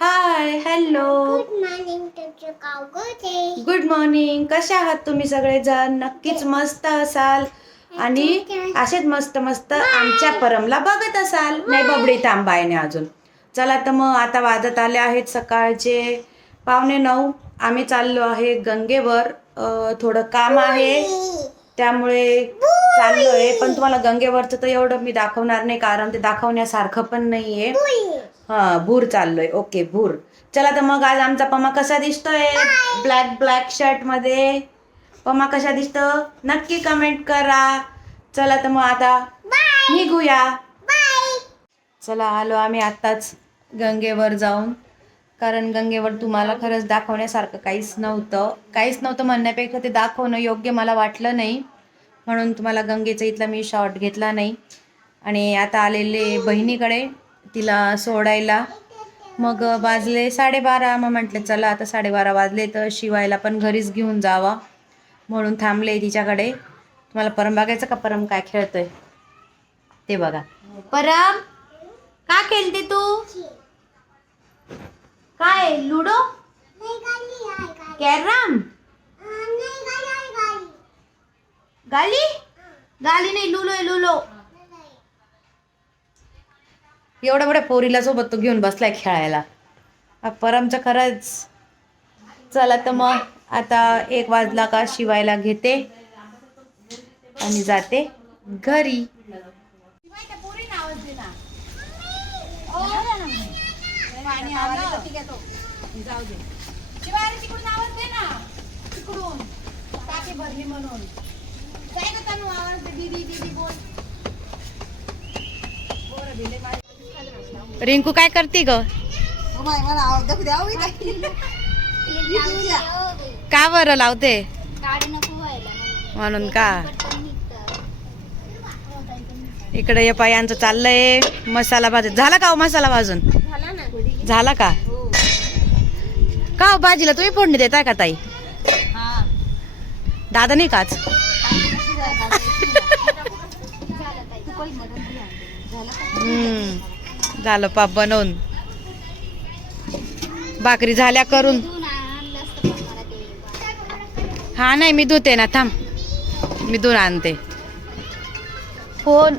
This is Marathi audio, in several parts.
Hi hello good morning good morning कसे आहात तुम्ही सगळेजण? नक्कीच मस्त असाल. आणि असेच मस्त मस्त आमच्या परमला बघत असाल. नाही बबडी तांबायने अजून. चला तर मग आता वाजत आले आहेत सकाळचे पावणे नऊ. आम्ही चाललो आहे गंगेवर. अं, थोडं काम आहे. त्यामुळे चाललो आहे पण तुम्हाला गंगेवरचं तर एवढं मी दाखवणार नाही कारण ते दाखवण्यासारखं पण नाहीये. हा भूर चाललोय. ओके भूर. चला तर मग आज आमचा पमा कसा दिसतोय? ब्लॅक ब्लॅक शर्टमध्ये. पमा कशा दिसतो? नक्की कमेंट करा. चला तर मग आता निघूया. चला आलो आम्ही आत्ताच गंगेवर जाऊन. कारण गंगेवर तुम्हाला खरंच दाखवण्यासारखं काहीच नव्हतं. काहीच नव्हतं म्हणण्यापेक्षा ते दाखवणं योग्य मला वाटलं नाही. म्हणून तुम्हाला गंगेचा इथला मी शॉट घेतला नाही. आणि आता आलेले बहिणीकडे. तिला सोडायला. मग वाजले साडेबारा. मग म्हटलं चला आता साडेबारा वाजले तर शिवायला पण घरीच घेऊन जावा. म्हणून थांबले तिच्याकडे. तुम्हाला परम बघायचं का? परम काय खेळतोय? ते बघा. परम का खेळते तू? काय लुडो? कॅरम? गाली? गाली नाही लुलो आहे लुलो. एवढ्या मोठ्या पोरीला सोबत तो घेऊन बसलाय खेळायला. परमचं खरंच. चला तर मग आता एक वाजला का शिवायला घेते आणि जाते घरी. रिंकू काय करते ग? का बरं लावते? म्हणून का? इकडे ये पायांचं चाललंय. मसाला भाजून झाला का हो मसाला भाजून? झाला ना. झाला का? का हो भाजीला तुम्ही फोडणी देताय का ताई? दादा नाही काच हम्म. झालं पाप बनवून. भाकरी झाल्या करून. हा नाही मी धुते ना थांब. मी धुवून आणते. फोन.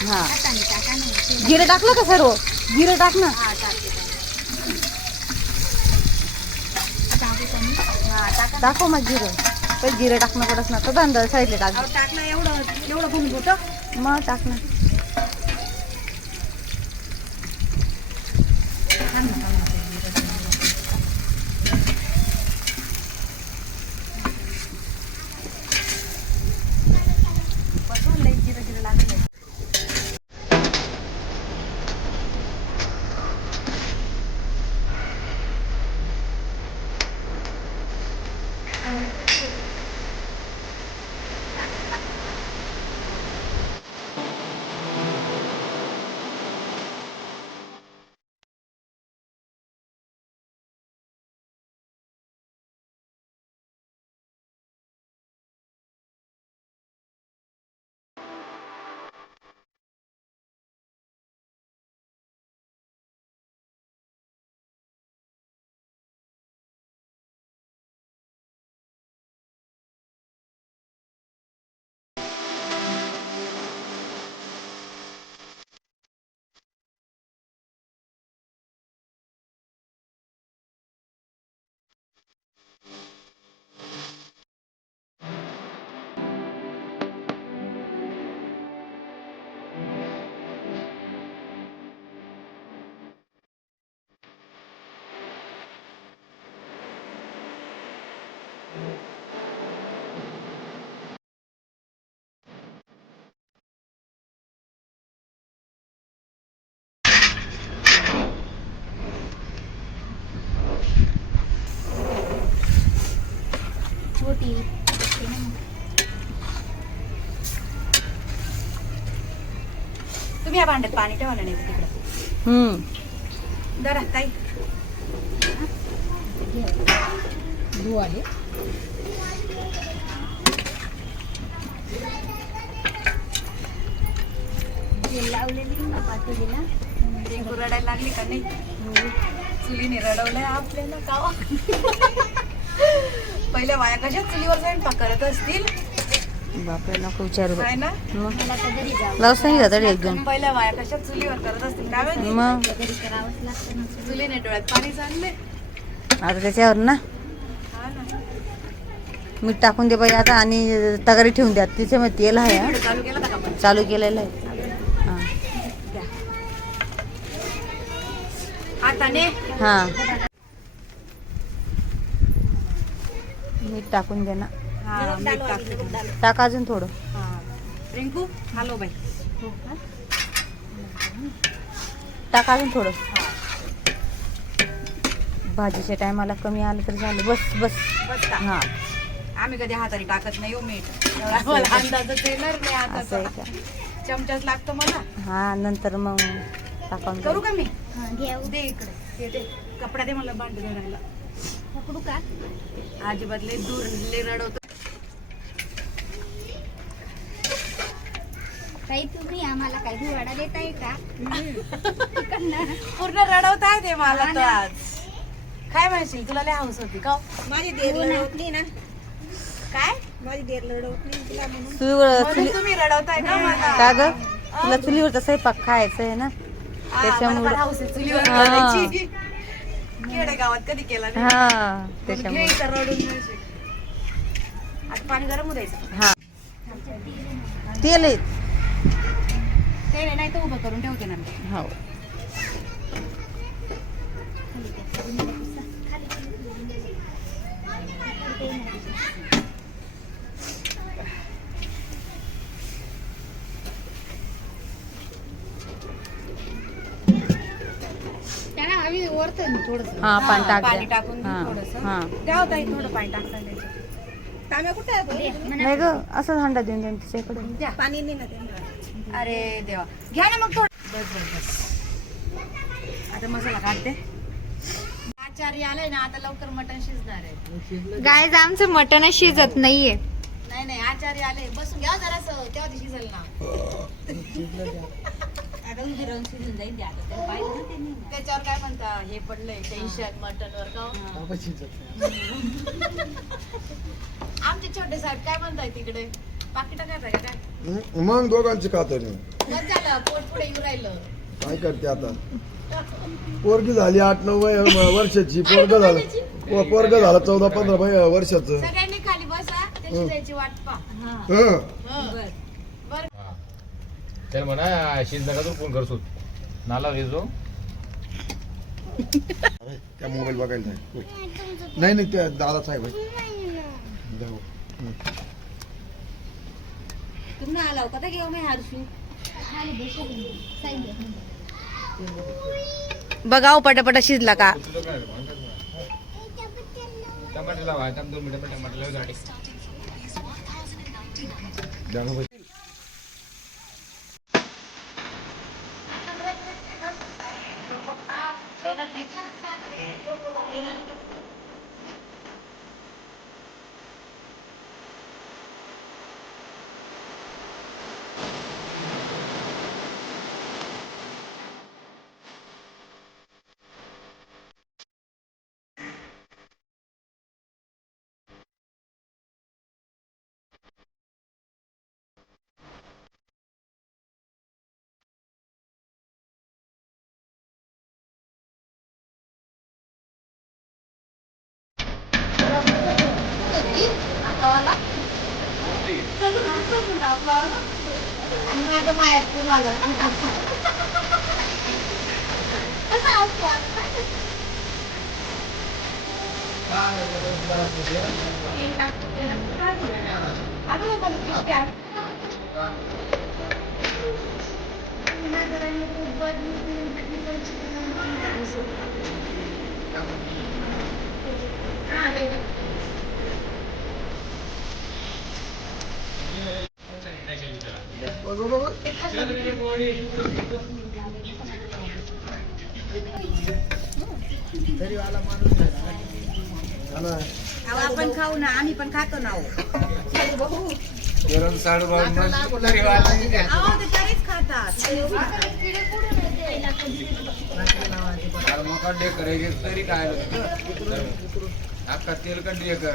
हा. जिरं टाकलं का सर्व? जिरं टाक ना दाखव मग जिरं. काही जिरं टाकणं पडत ना तर तांदळ साईडला टाक. टाकलं एवढं एवढं भूमी होतं मग टाक तुम्ही या भांड्यात पाणी ठेवायला नाही तिकडे. हम्म. जरा ताई. आहे. लावलेली ना पातेलीला रिंकू रडायला लागली का नाही? चुलीने रडवलंय आपल्याला का पहिल्या बाया कशा चुलीवर स्वयंपाक करत असतील? बापरे नको विचारू काय ना? मग? मला तर घरी जावं लाव सांगितलं तरी एकदम पहिल्या बाया कशा चुलीवर करत असतील? काय माहिती मग घरी करावंच लागतं ना. चुलीने डोळ्यात पाणी चालले आता त्याच्यावर ना? हा ना. मीठ टाकून दे बाई आता आणि तगारी ठेवून द्या. तिथे मग तेल आहे हा. व्हिडिओ चालू केला होता का आपण? चालू केलेलं आहे. हां. हाताने? हां. मीठ टाकून दे ना. हा. टाक अजून थोडं. हा. रिंकू हॅलो बाई. टाक अजून थोडं. भाजीच्या टायमाला कमी आलं तर झालं. बस बस? हां. आम्ही कधी हाताने टाकत नाही हो मीठ. मला अंदाजच येणार नाही असं आहे का? चमचाच लागतो मला. हां नंतर मग टाकून करू का मी? हा घेऊ. दे इकडे. दे. कपडा दे मला भांड धरायला. पकडू का? अजिबात लय दूर लय रडवतो काही तुम्ही आम्हाला काही देताय का? पूर्ण रडवताय ते मला तो आज. काय म्हणशील तुला लय हाऊस होती का माझी देर लढवत ना. काय? माझी देर नाही तिला म्हणून. तुम्ही रडवताय का मला? का ग? तुला चुलीवरचा स्वयंपाक खायचा आहे ना? हा, त्याच्यामुळं- हाऊस आहे चुलीवर हा. करायची गावात कधी केला नाही. हा त्याच्यामुळे. रडून. आता पाणी गरम होऊ द्यायचं. हा. तेल आहे ते नाही, नाही तर उभं करून ठेवते ना मी. हो त्यांना थोडस. हा पाणी हा, टाक पाणी द्या. टाकून हा थोडंसं. हा. द्या होता थोडं पाणी टाकता त्याच्यात. तांब्या कुठे आहे बरं? नाही ग असं हंडा देऊन देऊन तिच्याकडे द्या. पाणी नाही ना त्यांना अरे देवा. घ्या ना मग थोडं. बस बस बस. आता मसाला काढते. आचार्य आलाय ना आता लवकर मटण शिजणार आहे. गायज आमचं मटण शिजत नाहीये. नाही नाही आचार्य आले. बसून घ्या जरा तेव्हा ते शिजेल ना. आता उभी राहून शिजून जाईल ते आता. त्याला पाहिलं ना त्यांनी. त्याच्यावर काय म्हणता हे पडलंय टेन्शन मटन वर का हो? आमचे छोटे साहेब काय म्हणताय तिकडे? पाकिट काय काय मग दोघांची खातर. बस झालं पोट पुढे येऊ राहिलं. काय करते आता? पोरगी झाली आठ नऊ वय- वर्षाची. पोरग झालं पो- पोरग झालं चौदा पंधरा वय- वर्षाचं. सगळ्यांनी खाली बसा त्याची जायची वाट पा हं. बर. तर म्हणा शिंदका तू फोन करसो नाला अरे, त्या मोबाईल बघायला जाय. नाही नाही त्या आहे भाई जाऊ. हं. तुम्ही आला हो का घेऊ मी हरशू बघा पटापटा शिजला का? टमाटर लावा टमाटर लावा ना भाई. बघ, बघ, बघ. हा ना. अहो, आपण खाऊ ना आम्ही पण खातो ना ते तरीच खातात. तरी काय अख्खा तेल कंडी कर चव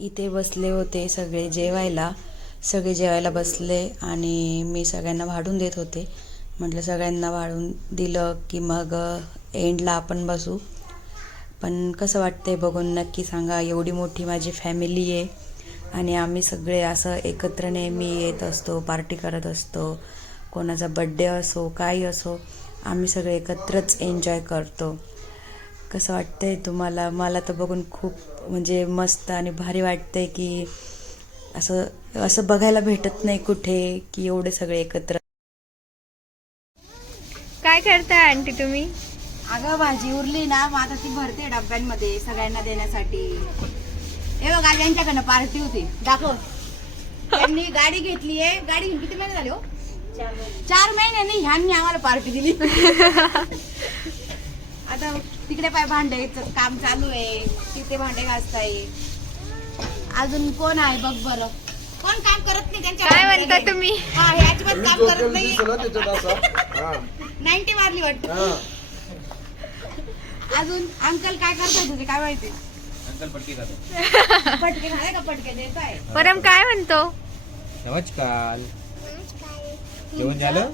इथे बसले होते सगळे जेवायला. सगळे जेवायला बसले आणि मी सगळ्यांना वाढून देत होते. म्हटलं सगळ्यांना वाढून दिलं की मग एंडला आपण बसू. पण कसं वाटतंय बघून नक्की सांगा एवढी मोठी माझी फॅमिली आहे. आणि आम्ही सगळे असं एकत्र नेहमी येत असतो पार्टी करत असतो. कोणाचा बड्डे असो काही असो आम्ही सगळे एकत्रच एन्जॉय करतो. कसं वाटतंय तुम्हाला? मला तर बघून खूप म्हणजे मस्त आणि भारी वाटतंय की असं असं बघायला भेटत नाही कुठे की एवढे सगळे एकत्र. काय करताय आंटी तुम्ही? अगं भाजी उरली ना मग आता ती भरते डब्यांमध्ये सगळ्यांना देण्यासाठी. हे बघ आज यांच्याकडनं पार्टी होती. दाखव. त्यांनी गाडी घेतली आहे. गाडी घेऊन किती महिने झाले हो? चार महिन्यांनी ह्यांनी आम्हाला पार्टी दिली. आता तिकडे पाय भांड्याचं काम चालू आहे. तिथे भांडे घासताय. अजून कोण आहे बघ बरं. कोण काम करत नाही त्यांच्या काय? म्हणता तुम्ही? हा हे अजिबात काम करत नाही. हा. नाईन्टी मारली वाटतं. हा. अजून अंकल काय करतात तुझे? काय माहिती? अंकल पटकी खातो पटके झाले का पटके देत आहे परम काय म्हणतो? नमस्कार. जेवण झालं?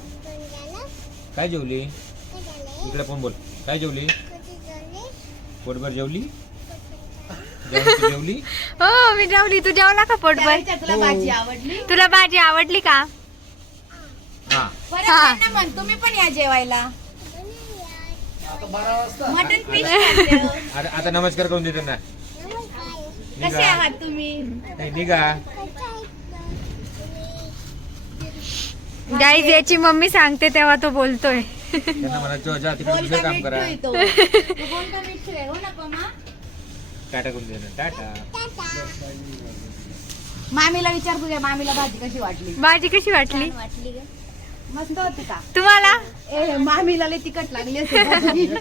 काय जेवली? इकडे पण बोल? काय जेवली? पोटभर जेवली? जेवण जेवली? हो मी जेवली. तू जेवला का पोटभर? तुला भाजी आवडली? तुला भाजी आवडली का? हा. परत हा. त्यांना म्हण तुम्ही पण या जेवायला. आता बारा वाजता. मटन फिश खाते. आता आता नमस्कार करून देतो ना कसे निघा. आहात तुम्ही? नाही, निघा. गाईज याची मम्मी सांगते तेव्हा तो बोलतोय. त्यांना म्हणा "जो, जा तिकडे दुसरं बोलका काम मिठू करा आहे तो तो बोलका मिठू आहे हो ना टाटा मामीला विचार तुझ्या मामीला भाजी कशी वाटली? भाजी कशी वाटली? मस्त होती का? तुम्हाला? ए मामीला लय तिखट लागली असेल.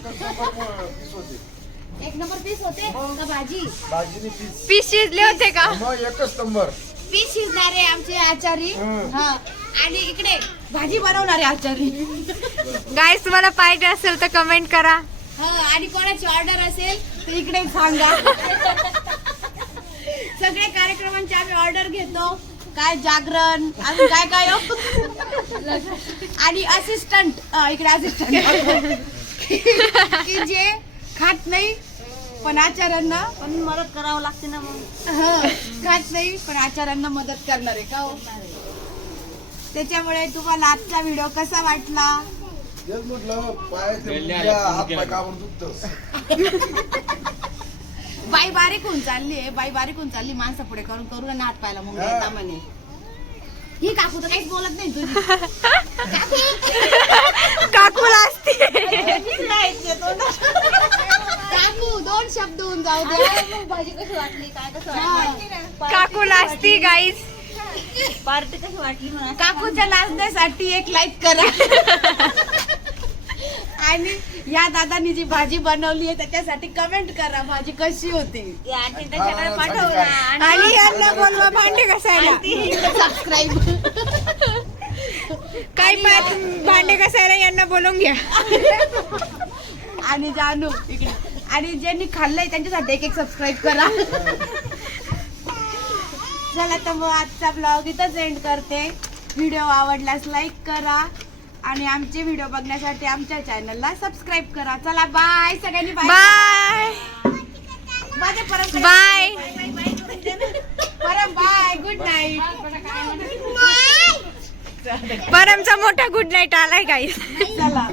एक नंबर पीस होते. का भाजी? भाजीने पीस. पीस शिजले होते का? मग एकच नंबर. पीस शिजणारे आमचे आचारी. हा. आणि इकडे भाजी बनवणारे आचारी. गाईज तुम्हाला पाहिजे असेल तर कमेंट करा. हा आणि कोणाची ऑर्डर असेल तर इकडे सांगा. सगळे कार्यक्रमांची आम्ही ऑर्डर घेतो. काय जागरण अजून काय काय हो? आणि असिस्टंट इकडे असिस्टंट की जे खात नाही पण आचार्यांना पण मदत करावं लागते ना मग. खात नाही पण आचार्यांना मदत करणार आहे का हो? त्याच्यामुळे तुम्हाला आजचा व्हिडिओ कसा वाटला? तेच म्हटलं पायातले वेल्हे मुंग्या, आल्या, हात मुंग्या. पाय कापून दुखतं. बाई बारीक होऊन चालली आहे बाई बारीक होऊन चालली माणसं पुढे करून करून आणि हात पायला मग म्हणे. ही काकू तर काहीच बोलत नाही तुझी. काकूला असते. काकू दोन शब्द होऊन जाऊ दे. भाजी कशी वाटली काय कसं काकूला असती गाईज पार्टी कशी वाटली काकूच्या नाचण्यासाठी एक लाईक करा. आणि या दादानी जी भाजी बनवली आहे त्याच्यासाठी कमेंट करा भाजी कशी होती. त्याच्याकडे. आणि यांना बोलवा भांडे सबस्क्राईब काही भांडे घासायला यांना बोलवून घ्या. आणि जानू आणि ज्यांनी खाल्लंय त्यांच्यासाठी एक एक सबस्क्राईब करा. चला तर मग आजचा ब्लॉग इथंच एंड करते. व्हिडिओ आवडल्यास लाईक करा आणि आमचे व्हिडिओ बघण्यासाठी आमच्या चॅनलला सबस्क्राईब करा. चला बाय सगळ्यांनी बाय बाय माझ्या परम bye Param bye good night परमचा मोठा गुड नाईट आलाय गाईज चला